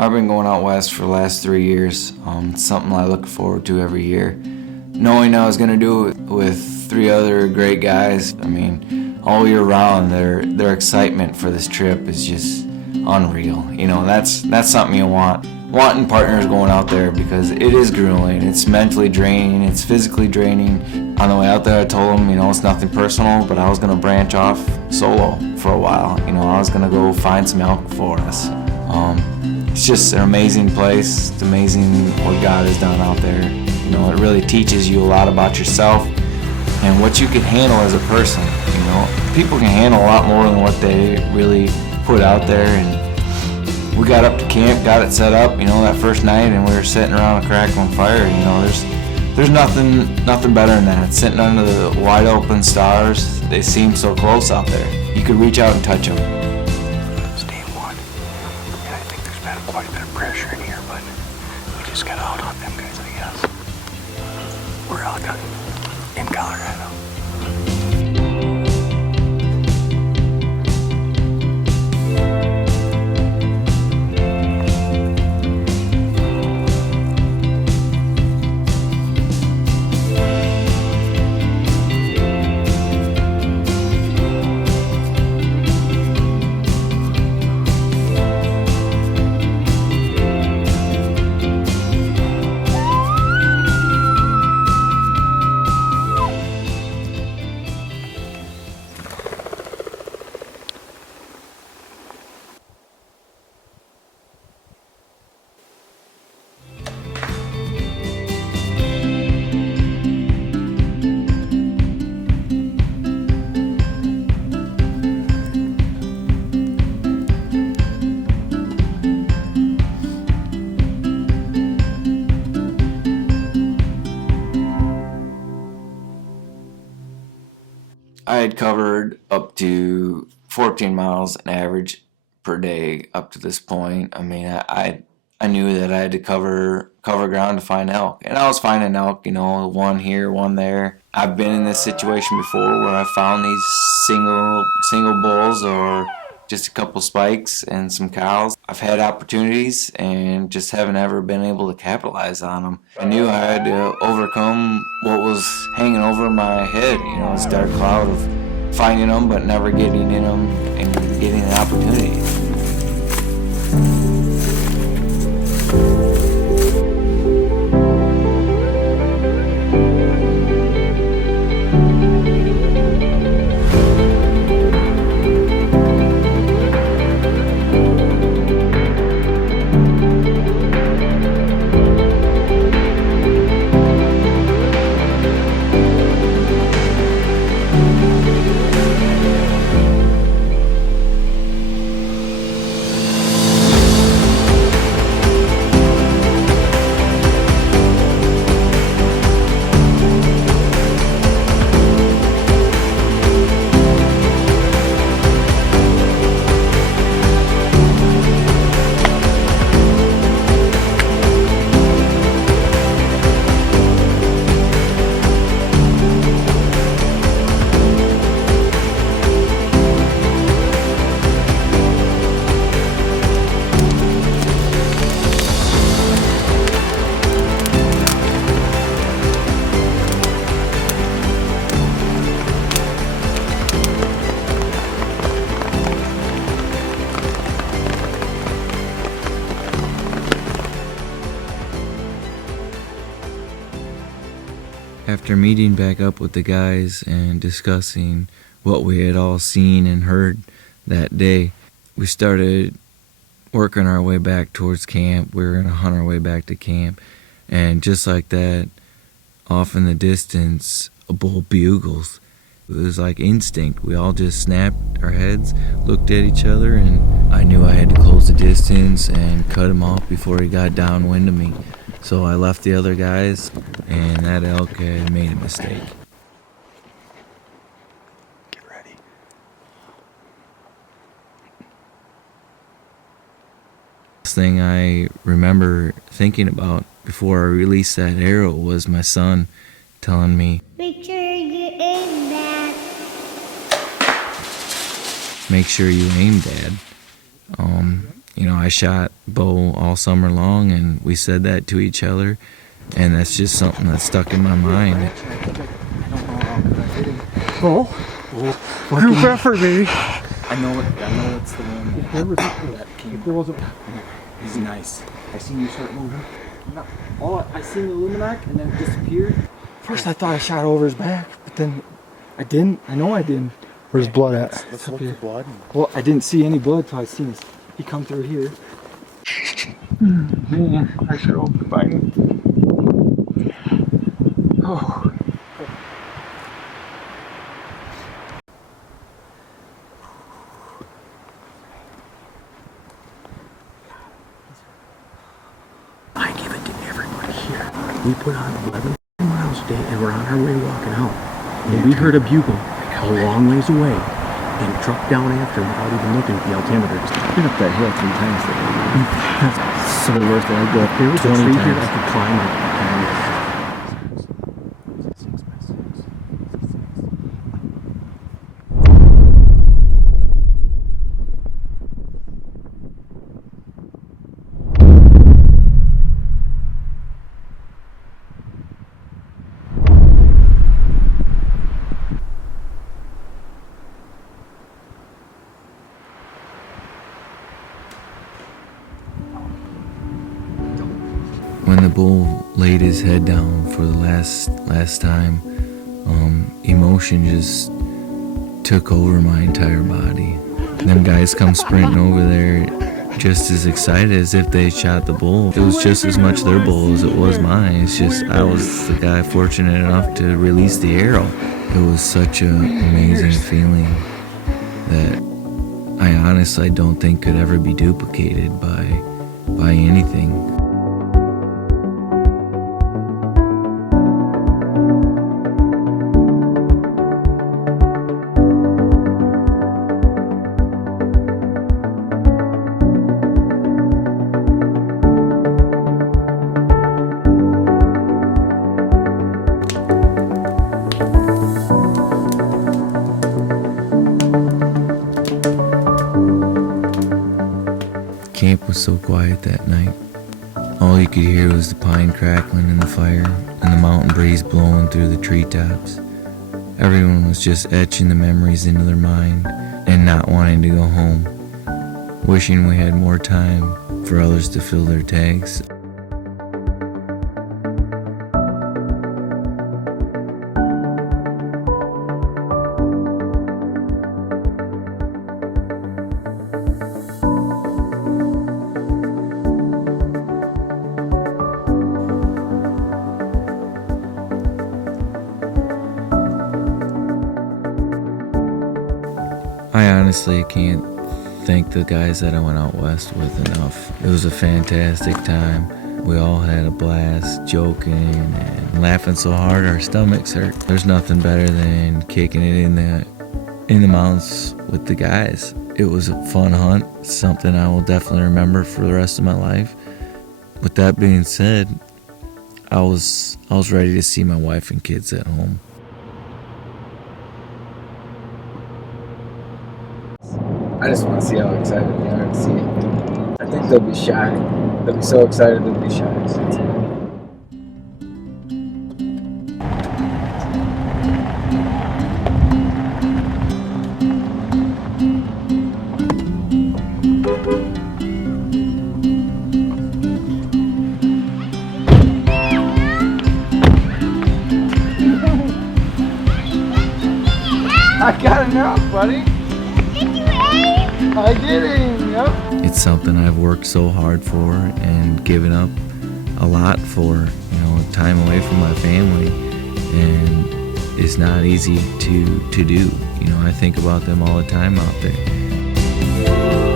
I've been going out west for the last 3 years. It's something I look forward to every year. Knowing I was going to do it with 3 other great guys, I mean, all year round, their excitement for this trip is just unreal. You know, that's something you want. Wanting partners going out there, because it is grueling. It's mentally draining. It's physically draining. On the way out there, I told them, you know, it's nothing personal, but I was going to branch off solo for a while. You know, I was going to go find some elk for us. It's just an amazing place. It's amazing what God has done out there. You know, it really teaches you a lot about yourself and what you can handle as a person. You know, people can handle a lot more than what they really put out there. And we got up to camp, got it set up, you know, that first night, and we were sitting around a crackling fire. You know, there's nothing better than that. Sitting under the wide open stars, they seem so close out there. You could reach out and touch them. Quite a bit of pressure in here, but we just got out on them guys, I guess. We're out in Colorado. I had covered up to 14 miles an average per day up to this point. I mean, I knew that I had to cover ground to find elk, and I was finding elk, you know, one here, one there. I've been in this situation before where I found these single bulls or just a couple spikes and some cows. I've had opportunities and just haven't ever been able to capitalize on them. I knew I had to overcome what was hanging over my head, you know, this dark cloud of finding them but never getting in them and getting an opportunity. After meeting back up with the guys and discussing what we had all seen and heard that day, we started working our way back towards camp. We were going to hunt our way back to camp. And just like that, off in the distance, a bull bugles. It was like instinct. We all just snapped our heads, looked at each other, and I knew I had to close the distance and cut him off before he got downwind of me. So I left the other guys, and that elk had made a mistake. Get ready. Last thing I remember thinking about before I released that arrow was my son telling me, "Make sure you aim, Dad." "Make sure you aim, Dad." You know, I shot bow all summer long, and we said that to each other, and that's just something that's stuck in my mind. Oh, group effort, baby. I know it's the one that came. There wasn't. He's nice. I seen you start moving. No, I seen the Luminac and then it disappeared. First I thought I shot over his back, but then I didn't. I know I didn't. Where's his blood at? Let's look for blood. Well, I didn't see any blood till I seen he come through here. Man, I should open finally. Oh. I give it to everybody here. We put on 11 miles a day and we're on our way walking out. And we heard a bugle a long ways away and truck down after him without even looking at the altimeter. Been up that hill 3 times today. So worth it. I go up There was a 20 tree here times. that could climb up. When the bull laid his head down for the last time, emotion just took over my entire body. Them guys come sprinting over there just as excited as if they shot the bull. It was just as much their bull as it was mine. It's just I was the guy fortunate enough to release the arrow. It was such an amazing feeling that I honestly don't think could ever be duplicated by anything. Camp was so quiet that night. All you could hear was the pine crackling in the fire and the mountain breeze blowing through the treetops. Everyone was just etching the memories into their mind and not wanting to go home, wishing we had more time for others to fill their tags. I honestly can't thank the guys that I went out west with enough. It was a fantastic time. We all had a blast, joking and laughing so hard our stomachs hurt. There's nothing better than kicking it in the mountains with the guys. It was a fun hunt, something I will definitely remember for the rest of my life. With that being said, I was ready to see my wife and kids at home. I just want to see how excited they are to see it. I think they'll be shy. They'll be so excited they'll be shy. I got enough, buddy. I did it, yep. It's something I've worked so hard for and given up a lot for, time away from my family, and it's not easy to do. I think about them all the time out there.